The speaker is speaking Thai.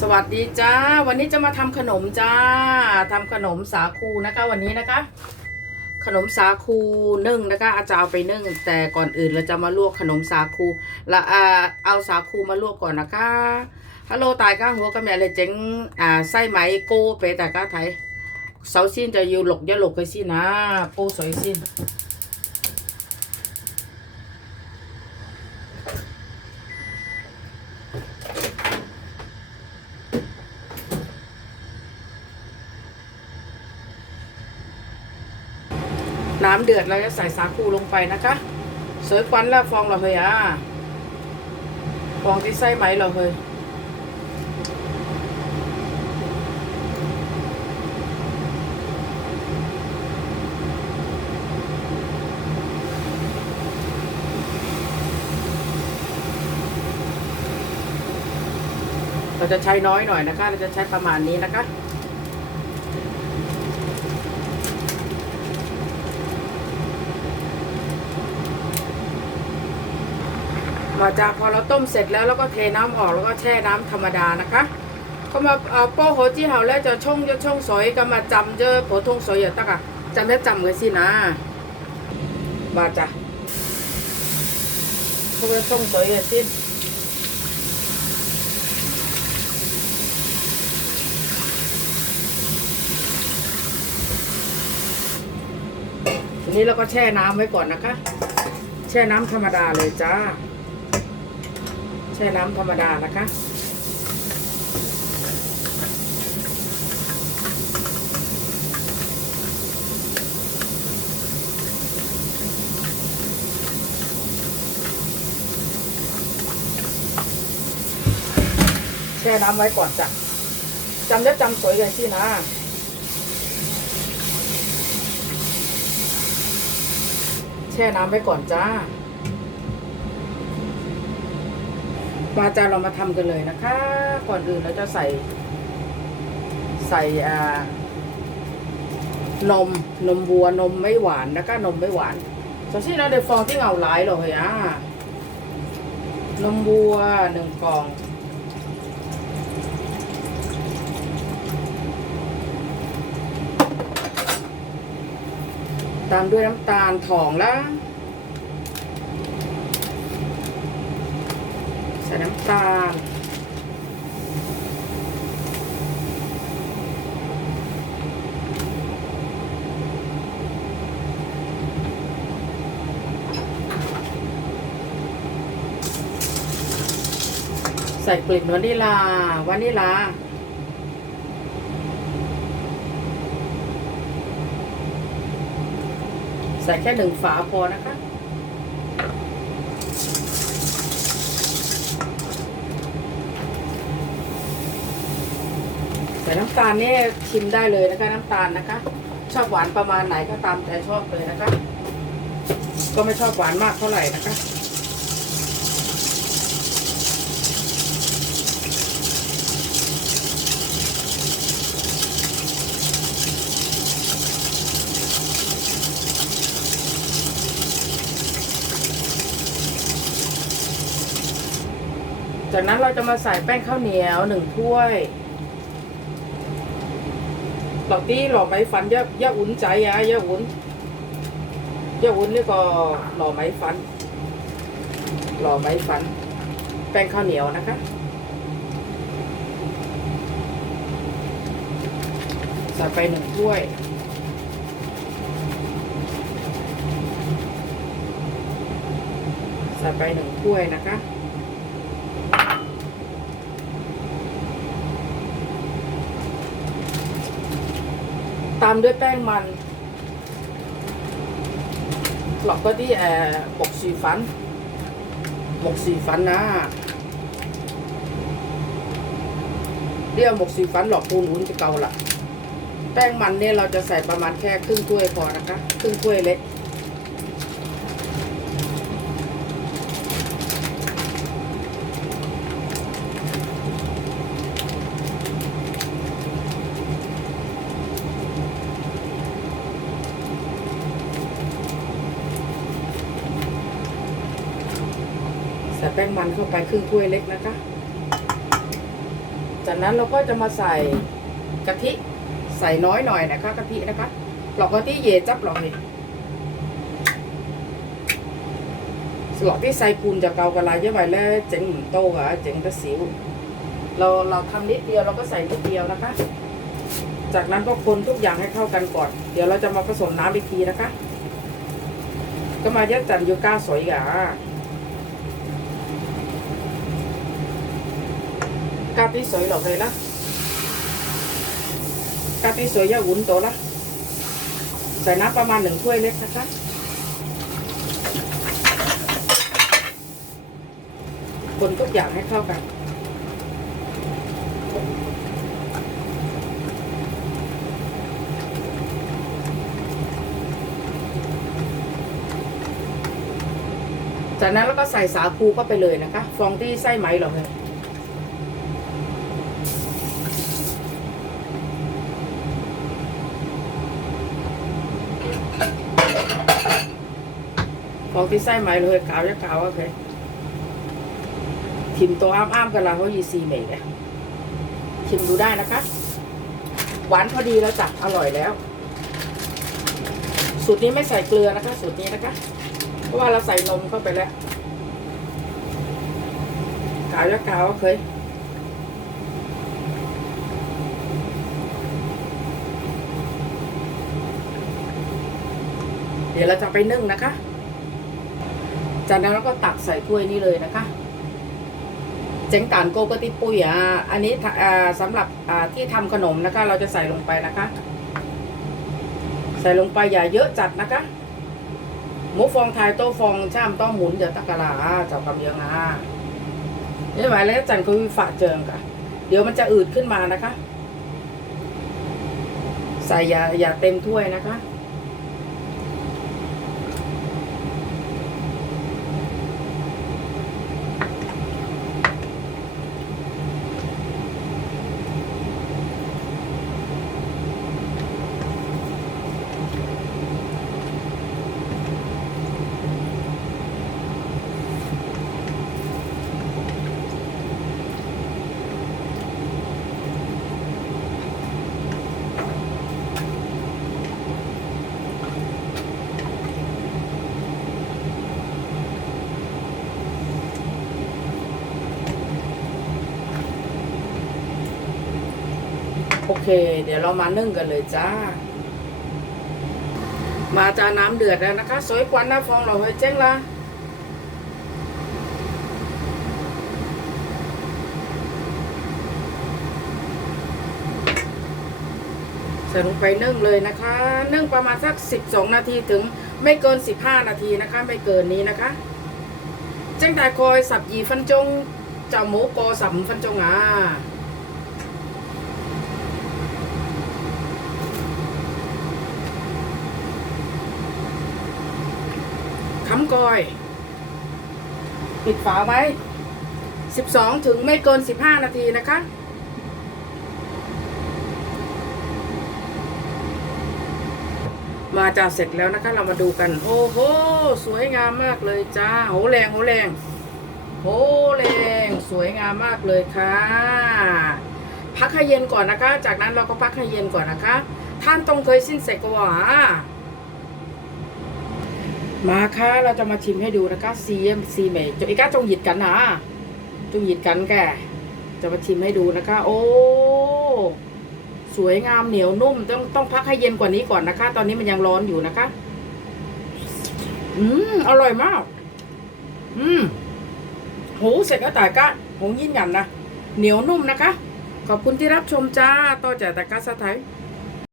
สวัสดีจ้า วันนี้จะมาทำขนมจ้าทำขนมสาคูนะคะ วันนี้นะคะ ขนมสาคูนึ่งนะคะอาจจะเอาไปนึ่ง แต่ก่อนอื่นเราจะมาลวกขนมสาคูละเอาสาคูมาลวกก่อนนะคะฮัลโหลตายก้าหัวก็แม่เลยเจ๋งอ่าไส้ไหมโก้ไปแต่ก้าไทยเสาสิ้นจะอยู่หลกย่าหลกไปสินะโป้สวยสิ้น น้ำเดือดแล้วก็ใส่สาคูลงไปนะคะ เสยควันแล้วฟองเราเฮยอะฟองที่ไส้ไหมเราเฮยเราจะใช้น้อยหน่อยนะคะ เราจะใช้ประมาณนี้นะคะ มาจากพอเราต้มเสร็จแล้วแล้วก็เทน้ำออกแล้วก็แช่น้ำธรรมดานะคะก็มาเอาโป้โหจีเห่าแล้วจะช่องจะช่องสอยก็มาจำเจอโผทงสอยอย่าตักอะจำได้จำกันสินะมาจ้ะเขาจะช่องสอยอย่าสิ้นทีนี้เราก็แช่น้ำไว้ก่อนนะคะ แช่น้ำธรรมดาเลยจ้า แช่น้ำธรรมดานะคะแช่น้ำไว้ก่อนจ้ะจำได้จำสวยเลยสินะ แช่น้ำไว้ก่อนจ้า มาจาเรามาทำกันเลยนะคะ ก่อนอื่นเราจะใส่ ใส่อ่านมนมวัวนมไม่หวานนะคะนมไม่หวานสชิเราได้ฟองที่เงาหลายเลยอะนมวัวหนึ่งกล่องตามด้วยน้ำตาลถองละ ใส่น้ำตาลใส่กลิ่นวานิลาวานิลา ใส่แค่หนึ่งฝาพอนะคะ ใส่น้ำตาลนี่ชิมได้เลยนะคะน้ำตาลนะคะ ชอบหวานประมาณไหนก็ตามแต่ชอบเลยนะคะ ก็ไม่ชอบหวานมากเท่าไหร่นะคะจากนั้นเราจะมาใส่แป้งข้าวเหนียวหนึ่งถ้วย หลอกที่หล่อไม้ฟันย่าย่าอุ่นใจอะย่าอุ่นย่าอุ่นนี่ก็หล่อไม้ฟัน หล่อไม้ฟัน แป้งข้าวเหนียวนะคะ ใส่ไปหนึ่งถ้วยใส่ไปหนึ่งถ้วยนะคะ ตามด้วยแป้งมันหลอกก็ที่แอร์บกสีฟันบกสีฟันนะเรียกบกสีฟันหลอกปูนหุ้นจะเกาละแป้งมันเนี่ยเราจะใส่ประมาณแค่ครึ่งถ้วยพอนะคะ ครึ่งถ้วยเล็ก แป้งมันเข้าไปครึ่งถ้วยเล็กนะคะ จากนั้นเราก็จะมาใส่กะทิใส่น้อยหน่อยนะคะกะทินะคะหลอกกะทิเยจับหลอกนี่สลอกที่ใส่คูณจะเกากะลายเยอะไปแล้วเจ๋งหมุนโตกะเจ๋งกระสิว เราเราทำนิดเดียวเราก็ใส่นิดเดียวนะคะ จากนั้นก็คนทุกอย่างให้เข้ากันก่อน เดี๋ยวเราจะมาผสมน้ำอีกทีนะคะ ก็มายัดจันยูก้าสวยกะกาที่สวยหรอกเลยนะ กาที่สวยอยาวุ้นโตละใส่น้ำประมาณหนึ่งถ้วยเล็กนะคะ คนทุกอย่างให้เข้ากัน จากนั้นแล้วก็ใส่สาคูเข้าไปเลยนะคะ ฟองที่ไส้ไหมหรอเลย ฟองที่ไส้ไหมเลยกาวจะกาวโอเคชิมตัวอ้ามๆกันละเขายีซีเมกเลยชิมดูได้นะคะ หวานพอดีแล้วจ้ะอร่อยแล้ว สูตรนี้ไม่ใส่เกลือนะคะ สูตรนี้นะคะ เพราะว่าเราใส่นมเข้าไปแล้วกาวจะกาวเคยเดี๋ยวเราจะไปนึ่งนะคะ จากนั้นเราก็ตักใส่ถ้วยนี้เลยนะคะ เจ๋งต่านโกกติปุยอะอันนี้ถ้าอ่าสำหรับที่ทำขนมนะคะ เราจะใส่ลงไปนะคะ ใส่ลงไปอย่าเยอะจัดนะคะหมูฟองไทยโต้ฟองช่ามต้องหมุนเดี๋ยวตะกะลาเจ้ากำเยองอะนี่หมายแล้วจันก็วิฝาเจิงค่ะ เดี๋ยวมันจะอืดขึ้นมานะคะ ใส่อย่าอย่าเต็มถ้วยนะคะ เค เดี๋ยวเรามานึ่งกันเลยจ้า มาจาน้ำเดือดแล้วนะคะ สวยกว่าหน้าฟองเราเฮ้ยเจ๊งละใส่ลงไปนึ่งเลยนะคะ นึ่งประมาณสัก 12 นาทีถึงไม่เกิน 15 นาทีนะคะ ไม่เกินนี้นะคะเจ้งแต่คอยสับยีฟันจงเจ้าหมูกอสับฟันจงอะ กอย ปิดฝาไว้ 12 ถึงไม่เกิน 15 นาทีนะคะ มาจะเสร็จแล้วนะคะ เรามาดูกัน โอ้โห สวยงามมากเลยจ้า โหแรงโหแรงโหแรงสวยงามมากเลยค่ะ พักให้เย็นก่อนนะคะ จากนั้นเราก็พักให้เย็นก่อนนะคะ ท่านต้องเคยสิ้นเสกกว่า มาค่ะ เราจะมาชิมให้ดูนะคะ CMC เมจอีกาจงหยิดกันนะจงหยิดกันแกจะมาชิมให้ดูนะคะ โอ้สวยงามเหนียวนุ่ม ต้องต้องพักให้เย็นกว่านี้ก่อนนะคะ ตอนนี้มันยังร้อนอยู่นะคะ อืมอร่อยมาก อืมโหเสร็จแล้วแต่กะหงยินหยันนะเหนียวนุ่มนะคะ ขอบคุณที่รับชมจ้าต่อจากแต่กะสะไทย